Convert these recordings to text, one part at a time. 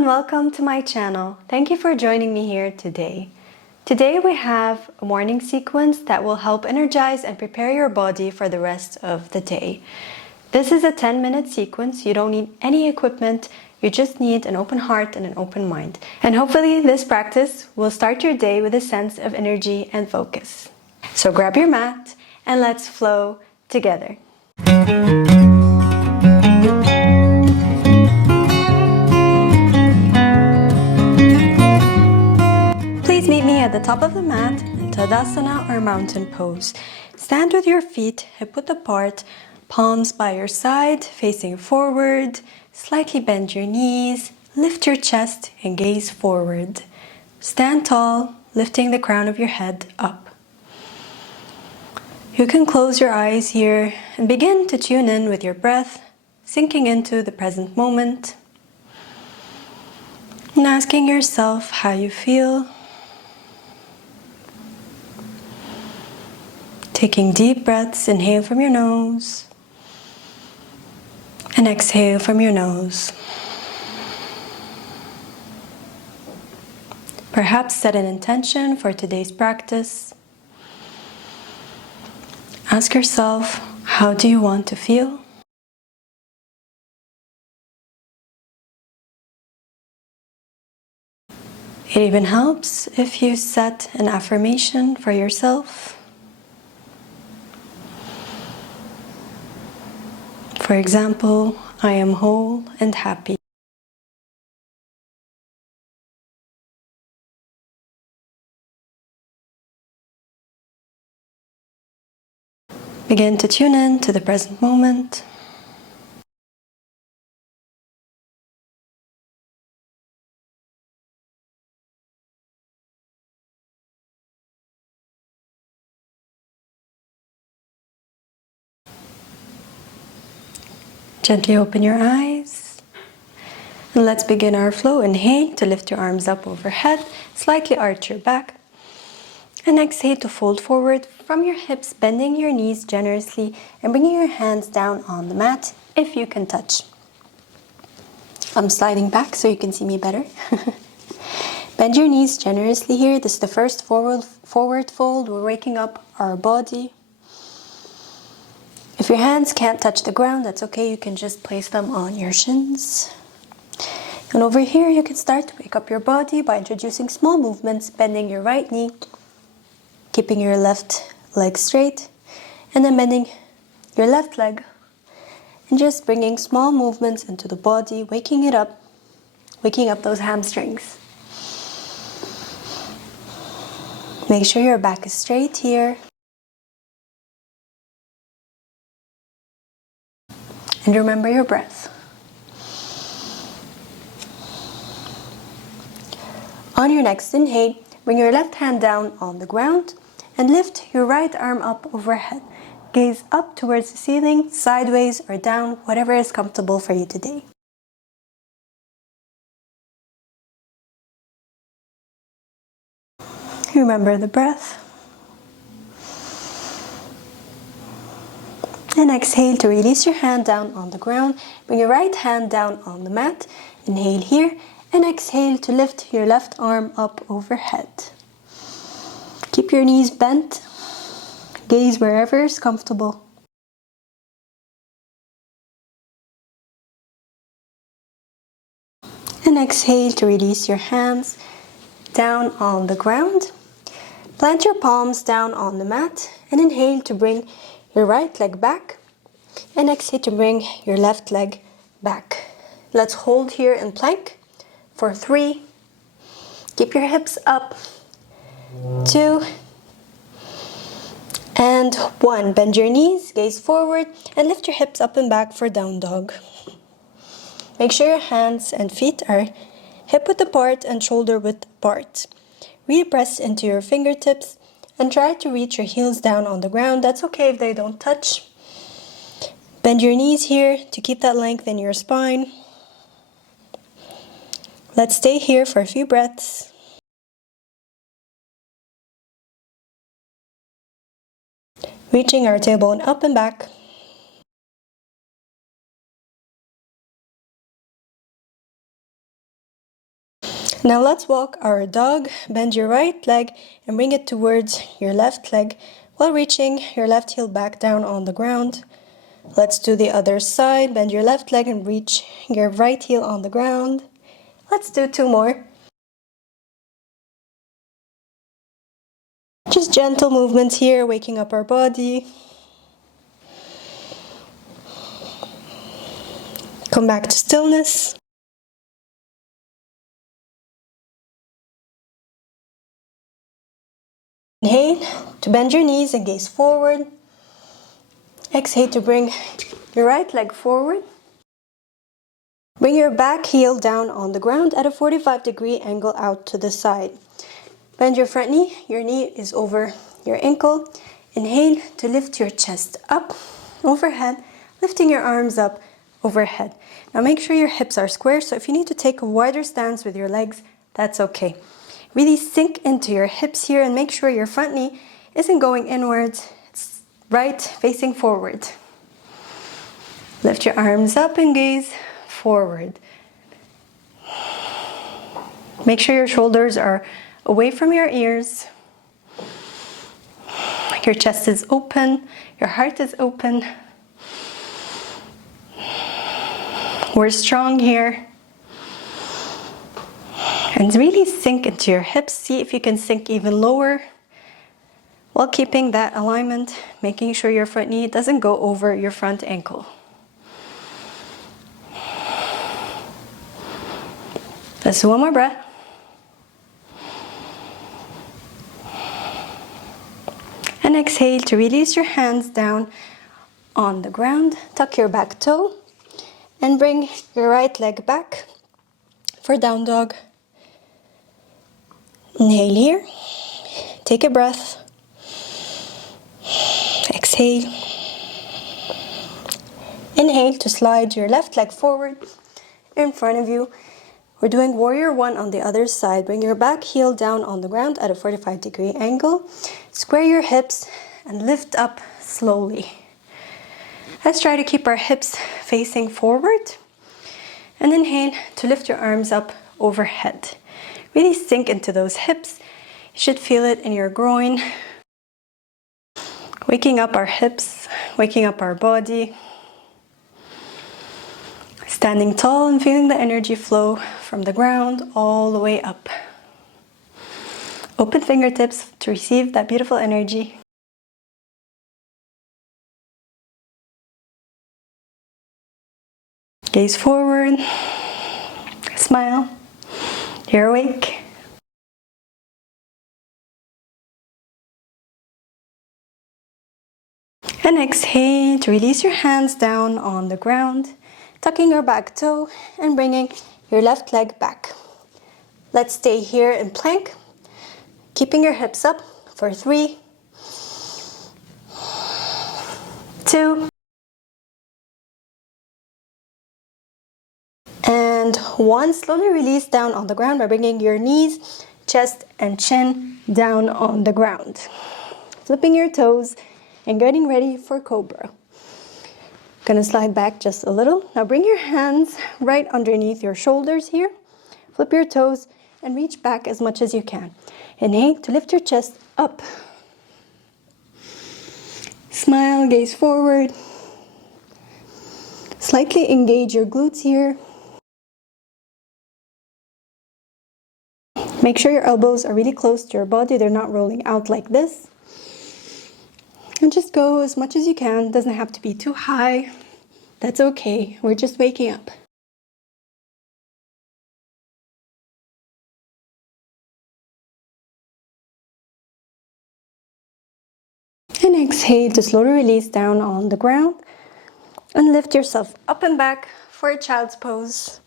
and welcome to my channel. Thank you for joining me here today. Today we have a morning sequence that will help energize and prepare your body for the rest of the day. This is a 10-minute sequence. You don't need any equipment. You just need an open heart and an open mind. And hopefully this practice will start your day with a sense of energy and focus. So grab your mat and let's flow together. Please meet me at the top of the mat in Tadasana or mountain pose. Stand with your feet hip-width apart, palms by your side, facing forward. Slightly bend your knees, lift your chest and gaze forward. Stand tall, lifting the crown of your head up. You can close your eyes here and begin to tune in with your breath, sinking into the present moment and asking yourself how you feel. Taking deep breaths, inhale from your nose and exhale from your nose. Perhaps set an intention for today's practice. Ask yourself, how do you want to feel? It even helps if you set an affirmation for yourself. For example, I am whole and happy. Begin to tune in to the present moment. Gently open your eyes. And let's begin our flow. Inhale to lift your arms up overhead, slightly arch your back. And exhale to fold forward from your hips, bending your knees generously and bringing your hands down on the mat if you can touch. I'm sliding back so you can see me better. Bend your knees generously here. This is the first forward fold. We're waking up our body. If your hands can't touch the ground, that's okay. You can just place them on your shins. And over here, you can start to wake up your body by introducing small movements, bending your right knee, keeping your left leg straight, and then bending your left leg, and just bringing small movements into the body, waking it up, waking up those hamstrings. Make sure your back is straight here. And remember your breath. On your next inhale, bring your left hand down on the ground and lift your right arm up overhead. Gaze up towards the ceiling, sideways or down, whatever is comfortable for you today. Remember the breath. And exhale to release your hand down on the ground. Bring your right hand down on the mat. Inhale here and exhale to lift your left arm up overhead. Keep your knees bent. Gaze wherever is comfortable. And exhale to release your hands down on the ground. Plant your palms down on the mat and inhale to bring your right leg back and exhale to bring your left leg back. Let's hold here in plank for 3. Keep your hips up. 2 and 1. Bend your knees, gaze forward and lift your hips up and back for down dog. Make sure your hands and feet are hip-width apart and shoulder-width apart. Really press into your fingertips and try to reach your heels down on the ground. That's okay if they don't touch. Bend your knees here to keep that length in your spine. Let's stay here for a few breaths. Reaching our tailbone up and back. Now let's walk our dog. Bend your right leg and bring it towards your left leg while reaching your left heel back down on the ground. Let's do the other side. Bend your left leg and reach your right heel on the ground. Let's do 2 more. Just gentle movements here, waking up our body. Come back to stillness. Inhale to bend your knees and gaze forward. Exhale to bring your right leg forward. Bring your back heel down on the ground at a 45-degree angle out to the side. Bend your front knee. Your knee is over your ankle. Inhale to lift your chest up overhead, lifting your arms up overhead. Now make sure your hips are square, so if you need to take a wider stance with your legs, that's okay. Really sink into your hips here and make sure your front knee isn't going inwards. It's right facing forward. Lift your arms up and gaze forward. Make sure your shoulders are away from your ears. Your chest is open, your heart is open. We're strong here. And really sink into your hips. See if you can sink even lower while keeping that alignment, making sure your front knee doesn't go over your front ankle. Let's do one more breath. And exhale to release your hands down on the ground. Tuck your back toe and bring your right leg back for down dog. Inhale here. Take a breath. Exhale. Inhale to slide your left leg forward in front of you. We're doing warrior 1 on the other side. Bring your back heel down on the ground at a 45-degree angle. Square your hips and lift up slowly. Let's try to keep our hips facing forward. And inhale to lift your arms up overhead. Really sink into those hips. You should feel it in your groin. Waking up our hips, waking up our body. Standing tall and feeling the energy flow from the ground all the way up. Open fingertips to receive that beautiful energy. Gaze forward. Smile. You're awake. And exhale to release your hands down on the ground. Tucking your back toe and bringing your left leg back. Let's stay here in plank, keeping your hips up for 3, 2, and 1. Slowly release down on the ground by bringing your knees, chest, and chin down on the ground. Flipping your toes and getting ready for cobra. Gonna slide back just a little. Now bring your hands right underneath your shoulders here. Flip your toes and reach back as much as you can. Inhale to lift your chest up. Smile, gaze forward. Slightly engage your glutes here. Make sure your elbows are really close to your body. They're not rolling out like this. And just go as much as you can. Doesn't have to be too high. That's okay. We're just waking up. And exhale to slowly release down on the ground. And lift yourself up and back for a child's pose.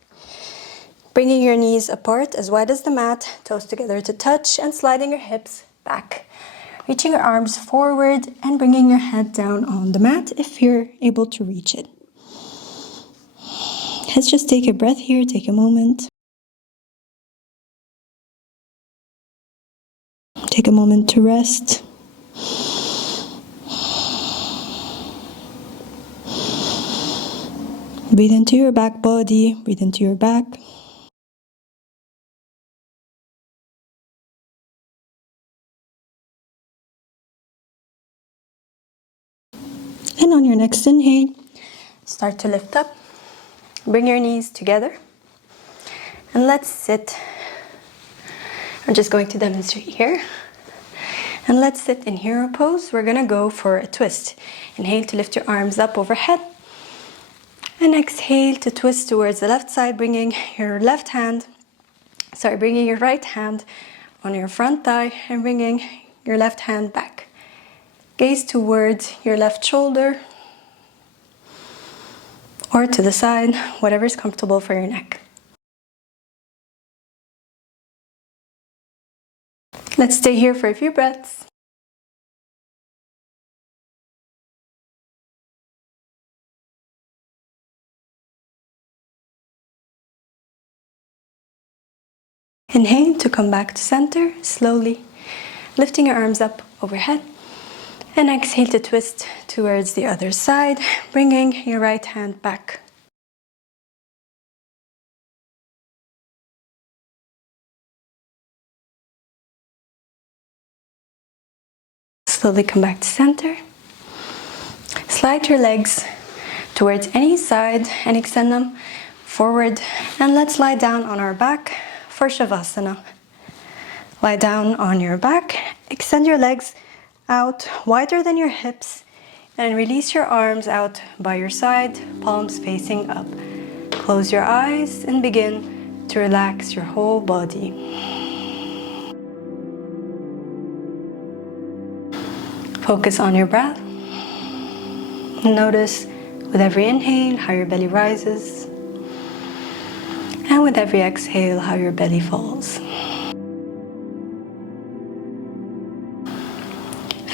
Bringing your knees apart as wide as the mat, toes together to touch, and sliding your hips back. Reaching your arms forward and bringing your head down on the mat if you're able to reach it. Let's just take a breath here, take a moment. Take a moment to rest. Breathe into your back body, breathe into your back. And on your next inhale, start to lift up. Bring your knees together. And let's sit. I'm just going to demonstrate here. And let's sit in hero pose. We're gonna go for a twist. Inhale to lift your arms up overhead. And exhale to twist towards the left side, bringing your right hand on your front thigh and bringing your left hand back. Gaze towards your left shoulder or to the side, whatever is comfortable for your neck. Let's stay here for a few breaths. Inhale to come back to center, slowly lifting your arms up overhead. And exhale to twist towards the other side, bringing your right hand back. Slowly come back to center. Slide your legs towards any side and extend them forward. And let's lie down on our back for shavasana. Lie down on your back, extend your legs out wider than your hips, and release your arms out by your side, palms facing up. Close your eyes and begin to relax your whole body. Focus on your breath. Notice with every inhale how your belly rises, and with every exhale how your belly falls.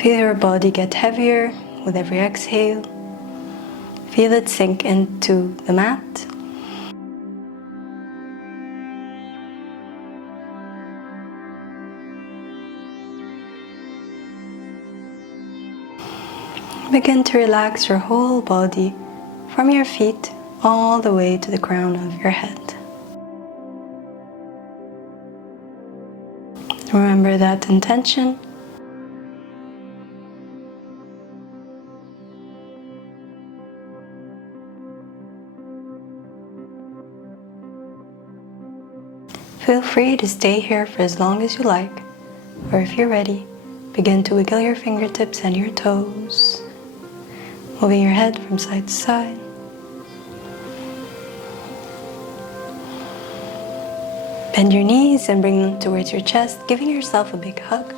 Feel your body get heavier with every exhale. Feel it sink into the mat. Begin to relax your whole body from your feet all the way to the crown of your head. Remember that intention. Feel free to stay here for as long as you like, or if you're ready, begin to wiggle your fingertips and your toes, moving your head from side to side. Bend your knees and bring them towards your chest, giving yourself a big hug,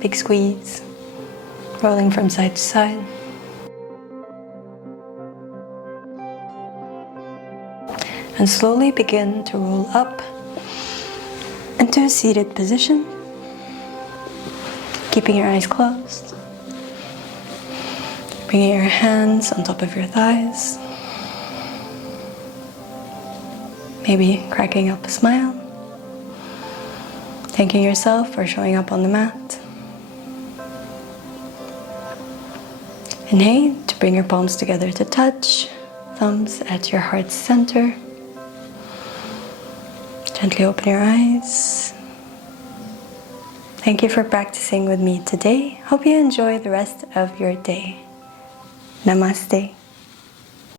big squeeze, rolling from side to side. And slowly begin to roll up into a seated position, keeping your eyes closed. Bringing your hands on top of your thighs. Maybe cracking up a smile. Thanking yourself for showing up on the mat. Inhale to bring your palms together to touch, thumbs at your heart's center. Gently open your eyes. Thank you for practicing with me today. Hope you enjoy the rest of your day. Namaste.